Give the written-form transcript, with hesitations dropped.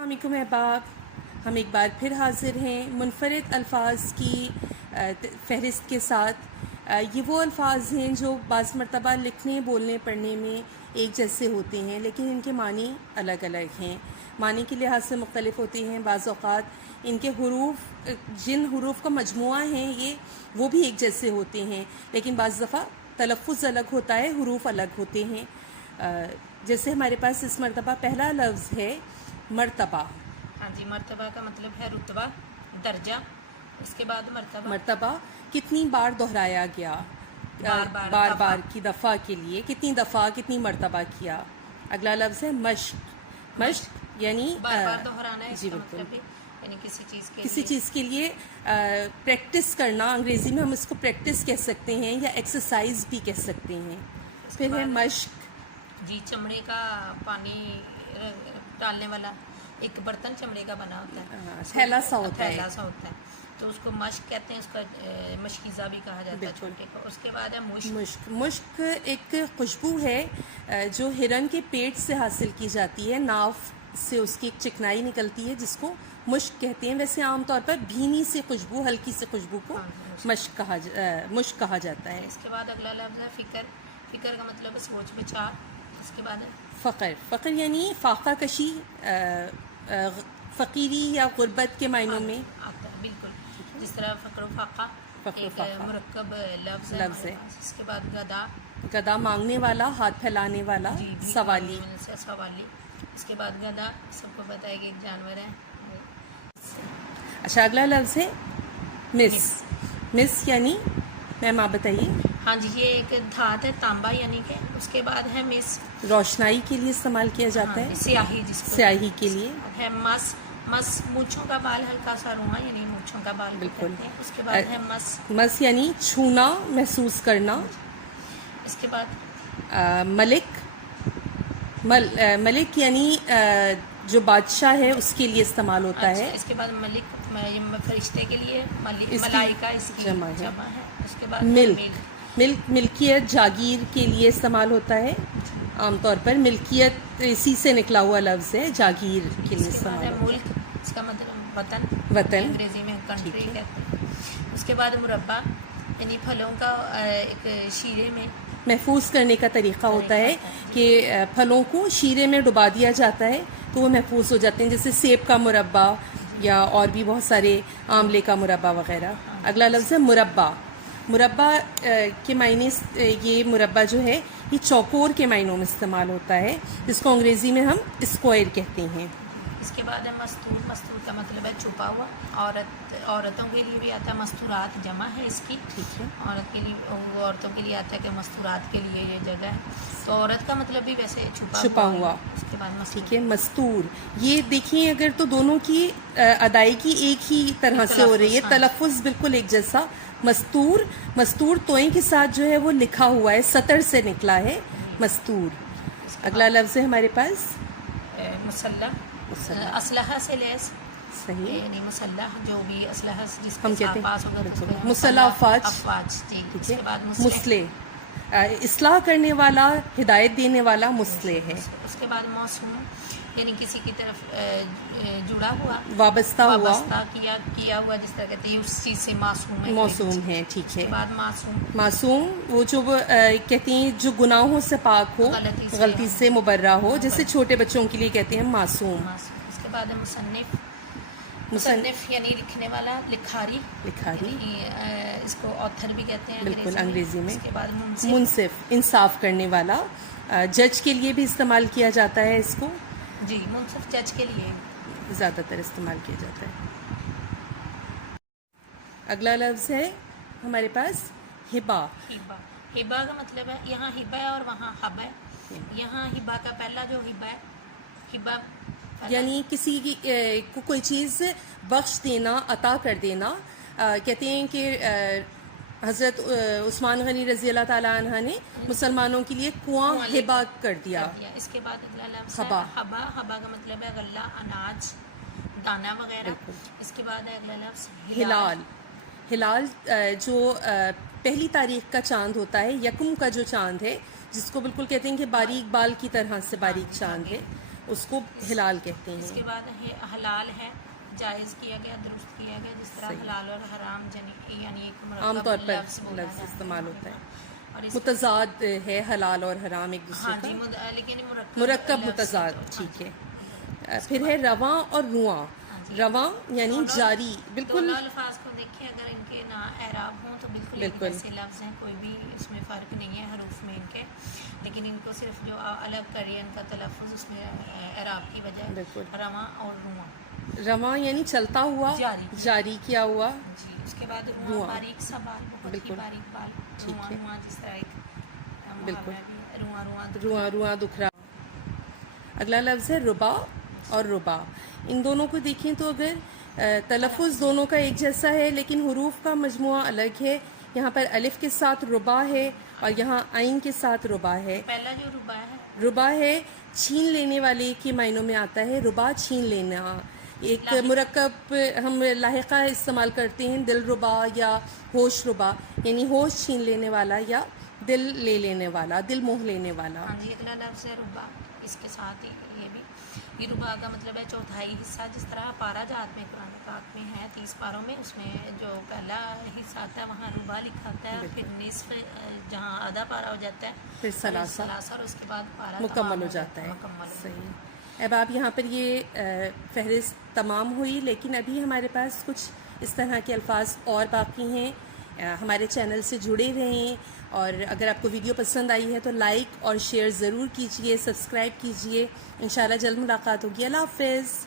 السلام احباب، ہم ایک بار پھر حاضر ہیں منفرد الفاظ کی فہرست کے ساتھ۔ یہ وہ الفاظ ہیں جو بعض مرتبہ لکھنے، بولنے، پڑھنے میں ایک جیسے ہوتے ہیں لیکن ان کے معنی الگ الگ ہیں، معنی کے لحاظ سے مختلف ہوتے ہیں۔ بعض اوقات ان کے حروف، جن حروف کا مجموعہ ہیں وہ بھی ایک جیسے ہوتے ہیں، لیکن بعض دفعہ تلفظ الگ ہوتا ہے، حروف الگ ہوتے ہیں۔ جیسے ہمارے پاس اس مرتبہ پہلا لفظ ہے مرتبہ۔ ہاں جی، مرتبہ کا مطلب ہے رتبہ، درجہ۔ اس کے بعد مرتبہ کتنی بار دہرایا گیا، بار بار کی دفعہ کے لیے کتنی دفعہ، کتنی مرتبہ کیا۔ اگلا لفظ ہے مشق۔ مشق یعنی بار بار دہرانا ہے، جی بالکل، یعنی کسی چیز کے لیے پریکٹس کرنا۔ انگریزی میں ہم اس کو پریکٹس کہہ سکتے ہیں یا ایکسرسائز بھی کہہ سکتے ہیں۔ پھر ہے مشق، جی چمڑے کا پانی ڈالنے والا ایک برتن چمڑے کا بنا ہوتا ہے، تھیلا سا ہوتا ہے، تو اس کو مشق کہتے ہیں، اس کا مشکیزہ بھی کہا جاتا ہے چھوٹے کو۔ اس کے بعد ہے مشک۔ مشک ایک خوشبو ہے جو ہرن کے پیٹ سے حاصل کی جاتی ہے، ناف سے اس کی ایک چکنائی نکلتی ہے جس کو مشک کہتے ہیں۔ ویسے عام طور پر بھینی سی خوشبو، ہلکی سی خوشبو کو مشک کہا جاتا ہے۔ اس کے بعد اگلا لفظ ہے فکر۔ فکر کا مطلب ہے سوچ بچار۔ اس کے بعد ہے فقر۔ فقر یعنی فاقہ کشی، فقیری یا غربت کے معنوں میں آتا ہے، بالکل جس طرح فقر و فاقہ ایک مرکب لفظ ہے۔ اس کے بعد گدا۔ گدا مانگنے والا، ہاتھ پھیلانے والا، سوالی۔ سوالی۔ اس کے بعد گدا سب کو پتہ ہے کہ ایک جانور ہے۔ اچھا، اگلا لفظ ہے مس۔ مس یعنی میم آپ بتائیے۔ ہاں جی، یہ ایک دھات ہے، تانبا یعنی کہ۔ اس کے بعد ہے مس، روشنائی کے لیے استعمال کیا جاتا ہے، سیاہی، سیاہی کے لیے ہے۔ مس، مس مونچھوں کا بال ہلکا سا رواں، یعنی مونچھوں کا بال بالکل۔ اس کے بعد ہے مس۔ مس یعنی چھونا، محسوس کرنا۔ اس کے بعد ملک۔ ملک یعنی جو بادشاہ ہے اس کے لیے استعمال ہوتا ہے۔ اس کے بعد ملک فرشتے کے لیے، ملائکہ اس کی جمع ہے۔ اس کے بعد ملک، ملکیت، جاگیر کے لیے استعمال ہوتا ہے عام طور پر۔ ملکیت اسی سے نکلا ہوا لفظ ہے، جاگیر کے لیے استعمال ہوتا ہے۔ ملک، اس کا مطلب وطن، انگریزی میں کنٹری کہتے ہیں۔ اس کے بعد مربع یعنی پھلوں کا ایک شیرے میں محفوظ کرنے کا طریقہ ہوتا ہے کہ پھلوں کو شیرے میں ڈبا دیا جاتا ہے تو وہ محفوظ ہو جاتے ہیں، جیسے سیب کا مربع یا اور بھی بہت سارے، آملے کا مربع وغیرہ۔ اگلا لفظ ہے مربع۔ مربع کے معنی، یہ مربع جو ہے یہ چوکور کے معنوں میں استعمال ہوتا ہے، جس کو انگریزی میں ہم اسکوائر کہتے ہیں۔ اس کے بعد ہے مستور۔ مستور کا مطلب ہے چھپا ہوا۔ عورتوں کے لیے بھی آتا ہے، مستورات جمع ہے اس کی، عورت کے لیے، عورتوں کے لیے آتا ہے کہ مستورات کے لیے یہ جگہ ہے، تو عورت کا مطلب بھی ویسے چھپا ہوا۔ اس کے بعد ٹھیک ہے، مستور۔ یہ دیکھیں اگر تو دونوں کی ادائیگی ایک ہی طرح سے ہو رہی ہے، تلفظ بالکل ایک جیسا۔ مستور، مستور توئیں کے ساتھ جو ہے وہ لکھا ہوا ہے، سطر سے نکلا ہے مستور۔ اگلا لفظ ہے ہمارے پاس مسلح۔ اسلحہ سے لیس، صحیح، یعنی مسلح جو بھی اسلحہ جس ہم کے کہتے پاس ہوگا، مسلح افواج۔ جی۔ ٹھیک اس کے بعد ہے، مسلح، اصلاح کرنے والا، ہدایت دینے والا مسلح ہے۔ اس کے بعد موسوم یعنی کسی کی طرف جڑا ہوا، وابستہ کیا ہوا، جس طرح کہتے ہیں اس چیز سے معصوم ہے، موسوم ہے۔ ٹھیک ہے، اس کے بعد معصوم۔ معصوم وہ جو کہتے ہیں جو گناہوں سے پاک ہو، غلطی سے مبرہ ہو، جیسے چھوٹے بچوں کے لیے کہتے ہیں معصوم۔ اس کے بعد ہے مصنف۔ مصنف یعنی لکھنے والا، لکھاری، اس کو آتھر بھی کہتے ہیں بالکل انگریزی میں۔ اس کے بعد منصف، انصاف کرنے والا۔ جج کے لیے بھی استعمال کیا جاتا ہے اس کو، جی منصف جج کے لیے زیادہ تر استعمال کیا جاتا ہے۔ اگلا لفظ ہے ہمارے پاس ہبا۔ ہبا کا مطلب ہے، یہاں ہبا ہے اور وہاں حب ہے۔ یہاں ہبا کا پہلا جو ہبا ہے، ہبا یعنی کسی کو کوئی چیز بخش دینا، عطا کر دینا۔ کہتے ہیں کہ حضرت عثمان غنی رضی اللہ تعالیٰ عنہ نے مسلمانوں کے لیے کنواں ہبا کر دیا۔ اس کے بعد اگلا لفظ ہے حبا۔ حبا کا مطلب ہے غلہ، اناج، دانا وغیرہ۔ اس کے بعد ہے اگلا لفظ ہلال۔ ہلال جو پہلی تاریخ کا چاند ہوتا ہے، یکم کا جو چاند ہے، جس کو بالکل کہتے ہیں کہ باریک بال کی طرح سے باریک چاند ہے، اس کو حلال کہتے اس ہیں. کے بعد حلال ہے، جائز کیا گیا، درست کیا گیا، جس طرح صحیح. حلال اور حرام یعنی ایک عام مرکب طور پر لفظ بولا لفظ جاتا استعمال ہے ہوتا ہے. اور اس متضاد ہے حلال اور حرام ایک دوسرے ہاں کا. جی، لیکن مرکب لفظ متضاد، تو- ہاں ٹھیک جی۔ ہے. اس کے پھر ہے رواں اور رواں. ہاں جی، رواں یعنی دونوں- جاری، بالکل دونوں الفاظ کو دیکھیں، اگر ان کے نا اعراب ہوں تو بالکل ایک بالکل. جیسے لفظ ہیں، کوئی بھی اس میں فرق نہیں ہے حروف میں ان کے، لیکن ان کو صرف جو الگ کریے ان کا تلفظ اس میں اعراب کی وجہ بالکل. رواں اور رواں. رواں یعنی چلتا ہوا، جاری کیا ہوا. جی، اس کے بعد رواں رواں، باریک سا بال، بہت ہی بالکل باریک بال، ٹھیک رواں ہے. رواں جس طرح ایک بالکل. محاورہ بھی ہے، رواں رواں رواں رواں دکھ رہا. اگلا لفظ ہے ربا اور ربا. ان دونوں کو دیکھیں تو اگر تلفظ دونوں کا ایک جیسا ہے لیکن حروف کا مجموعہ الگ ہے. یہاں پر الف کے ساتھ ربا ہے اور یہاں عین کے ساتھ ربا ہے. پہلا جو ربا ہے ربا ہے چھین لینے والے کے معنوں میں آتا ہے. ربا چھین لینا. ایک لاحقہ. مرکب ہم لاحقہ استعمال کرتے ہیں، دل ربا یا ہوش ربا، یعنی ہوش چھین لینے والا یا دل لے لینے والا، دل موہ لینے والا. ہاں جی، اگلا لفظ ہے ربا، اس کے ساتھ ہی یہ ربا کا مطلب ہے چوتھائی حصہ. جس طرح پارا جات میں قرآن پاک میں ہے 30 پاروں میں، اس میں جو پہلا حصہ آتا ہے وہاں ربا لکھا ہوتا ہے، پھر نصف جہاں آدھا پارا ہو جاتا ہے پھر ثلاثہ اور اس کے بعد پارا مکمل ہو جاتا ہے. مکمل. صحیح. اب آپ یہاں پر یہ فہرست تمام ہوئی، لیکن ابھی ہمارے پاس کچھ اس طرح کے الفاظ اور باقی ہیں. ہمارے چینل سے جڑے رہیں، اور اگر آپ کو ویڈیو پسند آئی ہے تو لائک اور شیئر ضرور کیجئے، سبسکرائب کیجئے. انشاءاللہ جلد ملاقات ہوگی. اللہ حافظ.